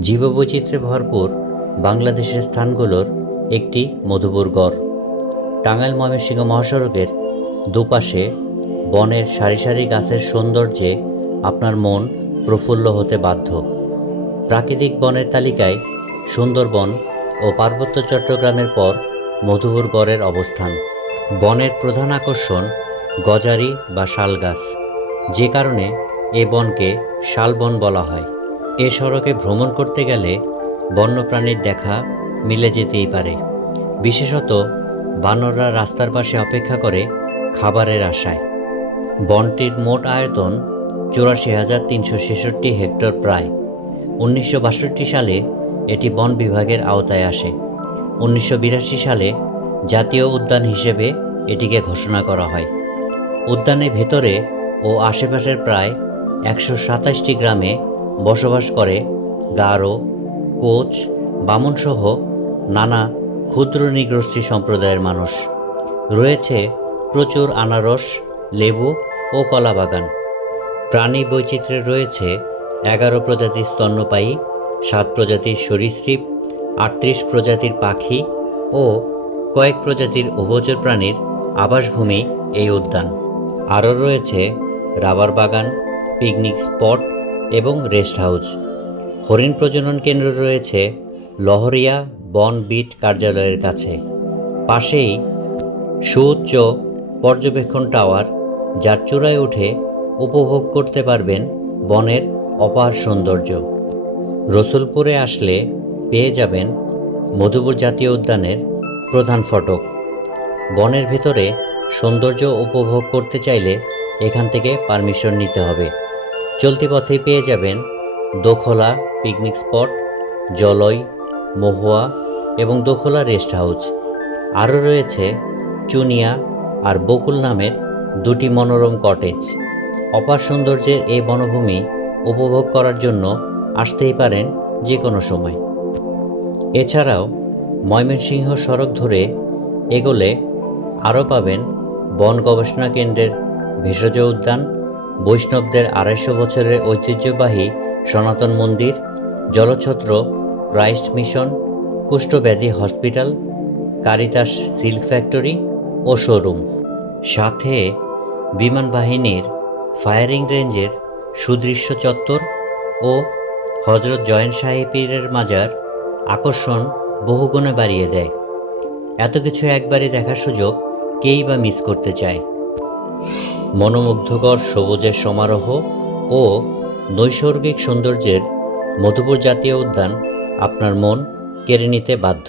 জীববৈচিত্র্যে ভরপুর বাংলাদেশের স্থানগুলোর একটি মধুপুর গড়। টাঙ্গাইল ময়মনসিংহ মহাসড়কের দুপাশে বনের সারি সারি গাছের সৌন্দর্যে আপনার মন প্রফুল্ল হতে বাধ্য। প্রাকৃতিক বনের তালিকায় সুন্দরবন ও পার্বত্য চট্টগ্রামের পর মধুপুর গড়ের অবস্থান। বনের প্রধান আকর্ষণ গজারি বা শাল গাছ। যে কারণে এ বনকে শালবন বলা হয়। এ সড়কে ভ্রমণ করতে গেলে বন্যপ্রাণীর দেখা মিলে যেতেই পারে। বিশেষত বানররা রাস্তার পাশে অপেক্ষা করে খাবারের আশায়। বনটির মোট আয়তন চুরাশি হাজার তিনশো ছেষট্টি হেক্টর প্রায়। উনিশশো বাষট্টি সালে এটি বন বিভাগের আওতায় আসে। উনিশশো বিরাশি সালে জাতীয় উদ্যান হিসেবে এটিকে ঘোষণা করা হয়। উদ্যানের ভেতরে ও আশেপাশের প্রায় একশো সাতাশটি গ্রামে বসবাস করে গারো, কোচ, বামনসহ নানা ক্ষুদ্র নিগোষ্ঠী সম্প্রদায়ের মানুষ। রয়েছে প্রচুর আনারস, লেবু ও কলা বাগান। প্রাণী বৈচিত্র্যে রয়েছে এগারো প্রজাতির স্তন্যপায়ী, সাত প্রজাতির সরীসৃপ, আটত্রিশ প্রজাতির পাখি ও কয়েক প্রজাতির উভচর প্রাণীর আবাসভূমি এই উদ্যান। আরও রয়েছে রাবার বাগান, পিকনিক স্পট এবং রেস্ট হাউস। হরিণ প্রজনন কেন্দ্র রয়েছে লহরিয়া বন বিট কার্যালয়ের কাছে। পাশেই সুউচ্চ পর্যবেক্ষণ টাওয়ার, যার চূড়ায় উঠে উপভোগ করতে পারবেন বনের অপার সৌন্দর্য। রসুলপুরে আসলে পেয়ে যাবেন মধুপুর জাতীয় উদ্যানের প্রধান ফটক। বনের ভেতরে সৌন্দর্য উপভোগ করতে চাইলে এখান থেকে পারমিশন নিতে হবে। চলতি পথেই পেয়ে যাবেন দোখলা পিকনিক স্পট জলই মহুয়া এবং দোখলা রেস্ট হাউস আরও রয়েছে চুনিয়া আর বকুল নামের দুটি মনোরম কটেজ অপার সৌন্দর্যের এই বনভূমি উপভোগ করার জন্য আসতেই পারেন যে কোনো সময়। এছাড়াও ময়মনসিংহ সড়ক ধরে এগোলে আরও পাবেন বন গবেষণা কেন্দ্রের ভেষজ উদ্যান বৈষ্ণবদের আড়াইশো বছরের ঐতিহ্যবাহী সনাতন মন্দির, জলছত্র, ক্রাইস্ট মিশন, কুষ্ঠব্যাধি হসপিটাল, কারিতাস সিল্ক ফ্যাক্টরি ও শোরুম। সাথে বিমান বাহিনীর ফায়ারিং রেঞ্জের সুদৃশ্য চত্বর ও হজরত জয়েন সাহেবের মাজার আকর্ষণ বহুগুণে বাড়িয়ে দেয়। এত কিছু একবারে দেখার সুযোগ কেই বা মিস করতে চায়। মনোমুগ্ধকর সবুজের সমারোহ ও নৈসর্গিক সৌন্দর্যের মধুপুর জাতীয় উদ্যান আপনার মন কেড়ে নিতে বাধ্য।